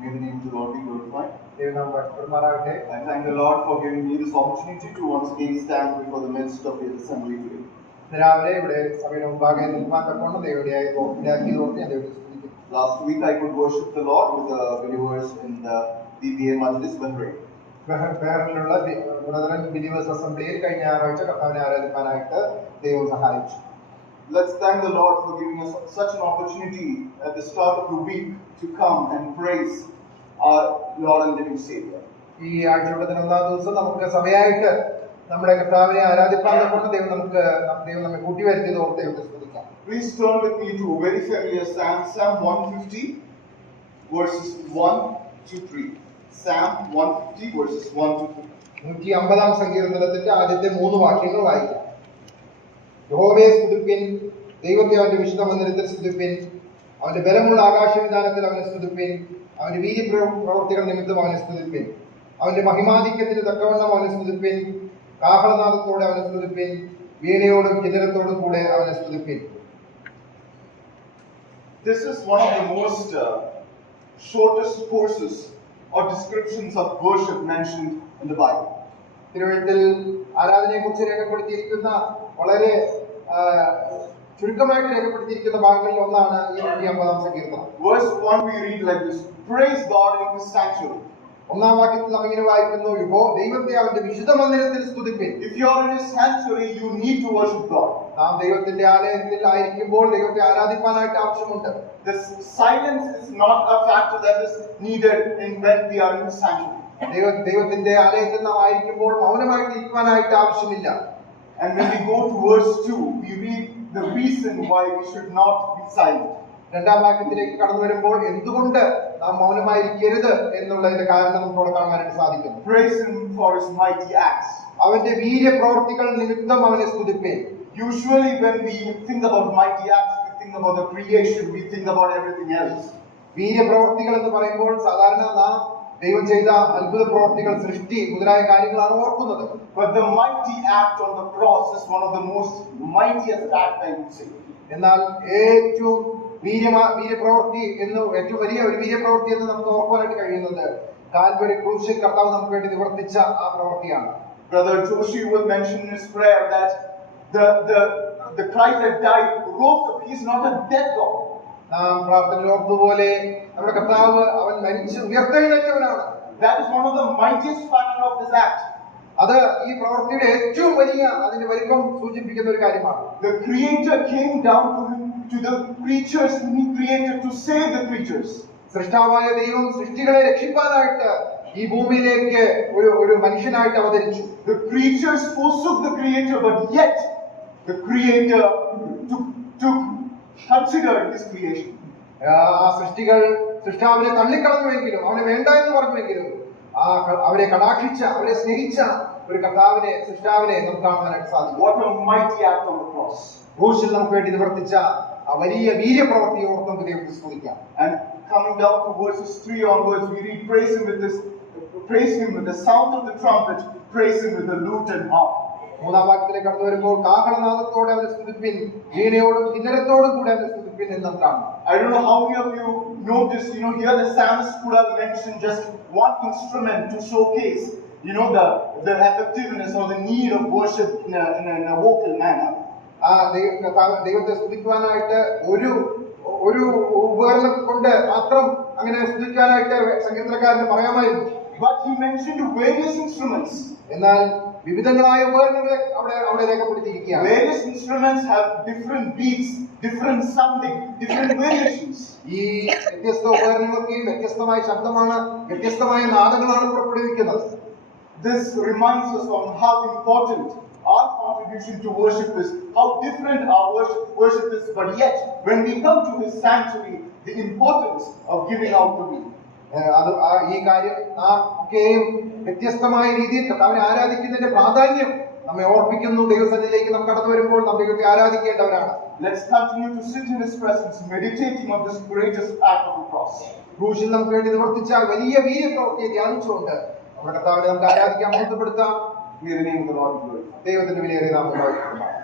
May the name of the Lord be glorified. I I thank the Lord for giving me this opportunity to once again stand before the midst of His assembly today. Last week I could worship the Lord with the believers in the BBA Majlis Bahrain. Let's thank the Lord for giving us such an opportunity at the start of the week to come and praise our Lord and living Savior. Please turn with me to a very familiar Psalm, Psalm 150, verses 1 to 3. Psalm 150, verses 1 to 3. 150-ാം സങ്കീർത്തനത്തിന്റെ ആദ്യത്തെ 3 വാക്യങ്ങൾ വായിക്കാം. യഹോവയെ സ്തുതിപ്പിൻ, ദൈവത്തെ അവന്റെ വിശുദ്ധ മന്ദിരത്തിൽ സ്തുതിപ്പിൻ, അവന്റെ ബലമുള്ള ആകാശവിധാനത്തിൽ അവനെ സ്തുതിപ്പിൻ, അവന്റെ വീര്യപ്രവൃത്തികൾ നിമിത്തം അവനെ സ്തുതിപ്പിൻ, അവന്റെ മഹിമാധിക്യത്തിന് തക്കവണ്ണം അവനെ സ്തുതിപ്പിൻ, കാഹളനാദത്തോടെ അവനെ സ്തുതിപ്പിൻ, വീണയോടും കിന്നരത്തോടും കൂടെ അവനെ സ്തുതിപ്പിൻ. This is one of the most shortest courses or descriptions of worship mentioned in the Bible. തിരുവഴുത്തിൽ ആരാധനയെക്കുറിച്ച് രേഖപ്പെടുത്തിയിരിക്കുന്ന വളരെ ചുരുക്കമായിട്ട് രേഖപ്പെടുത്തിയിരിക്കുന്ന ഭാഗങ്ങളിൽ ഒന്നാണ് ഈ 150-ാം സങ്കീർത്തനം. Verse 1 we read like this: Praise God in His sanctuary. ഒന്നാം വാക്യത്തിൽ നാം ഇങ്ങനെ വായിക്കുന്നു, ദൈവത്തെ അവന്റെ വിശുദ്ധ മന്ദിരത്തിൽ സ്തുതിപ്പിൻ. If you are in His sanctuary, you need to worship God. നാം ദൈവത്തിന്റെ ആലയത്തിൽ ആയിരിക്കുമ്പോൾ ദൈവത്തെ ആരാധിക്കാനായിട്ട് ആവശ്യമുണ്ട്. This silence is not a factor that is needed when we are in His sanctuary. ദൈവത്തിന്റെ ആലയത്തിൽ നാം ആയിരിക്കുമ്പോൾ മൗനമായിട്ട് ഇരിക്കാനായിട്ട് ആവശ്യമില്ല. And when we go to verse 2, we read the reason why we should not be silent. രണ്ടാം വാക്യത്തിലേക്ക് കടന്നു വരുമ്പോൾ എന്തുകൊണ്ട് നാം മൗനമായിരിക്കരുത് എന്നുള്ളതിന്റെ കാരണം നമുക്ക് കാണാനായിട്ട് സാധിക്കുന്നു. Praise Him for His mighty acts. അവന്റെ വീര്യപ്രവൃത്തികൾ നിമിത്തം അവനെ സ്തുതിപ്പിൻ. Usually when we think about mighty acts, we think about the creation, we think about everything else. വീര്യപ്രവൃത്തികൾ എന്ന് പറയുമ്പോൾ സാധാരണ നാം ദൈവം ചെയ്ത അത്ഭുത പ്രവൃത്തികൾ, സൃഷ്ടി മുതലായ കാര്യങ്ങളാണ് ഓർക്കുന്നത്. But the mighty act on the cross is one of the most mightiest act I would say. എന്നാൽ ഏറ്റവും വീര്യപ്രവൃത്തി എന്ന് ഏറ്റവും വലിയ ഒരു വീര്യപ്രവൃത്തി എന്ന് നമുക്ക് ഓർക്കാനായിട്ട് കഴിയുന്നത് കാൽവരി ക്രൂശിൽ കർത്താവ് നമുക്ക് വേണ്ടി നിവർത്തിച്ച ആ പ്രവൃത്തിയാണ്. Brother Joshi will mention in his prayer that the Christ that died rose up. He is not a dead God. നാം പ്രാർത്ഥനയിൽ ഓർത്തതുപോലെ നമ്മുടെ കർത്താവ് അവൻ മരിച്ച് ഉയർത്തെഴുന്നേറ്റവനാണ്. That is one of the mightiest factor of this act. അത് ഈ പ്രവൃത്തിയുടെ ഏറ്റവും വലിയ അതിന്റെ വലിപ്പം സൂചിപ്പിക്കുന്ന ഒരു കാര്യമാണ്. The Creator came down to the creatures and He created to save the creatures. സൃഷ്ടാവായ ദൈവം സൃഷ്ടികളെ രക്ഷിക്കാനായിട്ട് ഈ ഭൂമിയിലേക്ക് ഒരു മനുഷ്യനായിട്ട് അവതരിച്ചു. The creatures forsook the Creator, but yet the Creator took considered His creation. ആ സൃഷ്ടാവിനെ തള്ളിക്കളഞ്ഞുവെങ്കിലും, അവനെ വേണ്ട എന്ന് പറഞ്ഞുവെങ്കിലും അവരെ കടാക്ഷിച്ച, അവരെ സ്നേഹിച്ച ഒരു കർത്താവിനെ, സൃഷ്ടാവിനെ നമുക്ക് കാണാനായിട്ട് സാധിക്കും. What a mighty act on the cross. ക്രൂശിൽ നമുക്ക് വേണ്ടി നിവർത്തിച്ച ആ വലിയ വീര്യപ്രവൃത്തിയെ ഓർത്ത് നമുക്ക് ദൈവത്തെ സ്തുതിക്കാം. And coming down to verses 3 onwards, we read, praise Him with the sound of the trumpet, praise Him with the lute and harp. മൂന്നാം വാക്യത്തിലേക്ക് കടന്നു വരുമ്പോൾ കാഹളനാദത്തോടെ അവനെ സ്തുതിപ്പിൻ, വീണയോടും കിന്നരത്തോടും കൂടെ അവനെ സ്തുതിപ്പിൻ എന്ന് കാണാം. I don't know how many of you notice, here the psalmist could have mentioned just one instrument to showcase, the effectiveness or the need of worship in a vocal manner. ദൈവത്തെ സ്തുതിക്കുവാനായിട്ട് ഒരു ഉപകരണം കൊണ്ട് മാത്രം അങ്ങനെ സ്തുതിക്കാനായിട്ട് സങ്കീർത്തനക്കാരന് പറയാമായിരുന്നു. But he mentioned various instruments. എന്നാൽ വിവിധങ്ങളായ ഉപകരണങ്ങളെ അവിടെ രേഖപ്പെടുത്തിയിരിക്കുകയാണ്. Various instruments have different beats, different sounding, different variations. ഈ വ്യത്യസ്ത ഉപകരണങ്ങളൊക്കെ വ്യത്യസ്തമായ ശബ്ദമാണ്, വ്യത്യസ്തമായ നാദങ്ങളാണ് പുറപ്പെടുവിക്കുന്നത്. This reminds us of how important our contribution to worship is, how different our worship is, but yet when we come to His sanctuary, the importance of giving out the will. ഈ കാര്യം നാം ഒക്കെയും വ്യത്യസ്തമായ രീതിയിൽ കർത്താവിനെ ആരാധിക്കുന്നതിന്റെ പ്രാധാന്യം നമ്മെ ഓർപ്പിക്കുന്നു. ദൈവസന്നിധിയിലേക്ക് നാം കടന്നു വരുമ്പോൾ നാം ദൈവത്തെ ആരാധിക്കേണ്ടവരാണ്. Let's continue to sit in His presence, meditating on this greatest act of the cross. ക്രൂശിൽ നമുക്ക് വേണ്ടി നിവർത്തിച്ച വലിയ വീര്യപ്രവൃത്തിയെ ധ്യാനിച്ചുകൊണ്ട് നമ്മുടെ കർത്താവിനെ നമുക്ക് ആരാധിക്കാം, മഹത്വപ്പെടുത്താം. May the name of the Lord be glorified. ദൈവത്തിന്റെ വിലയേറിയ നാമം വാഴ്ത്തപ്പെടുമാറാകട്ടെ.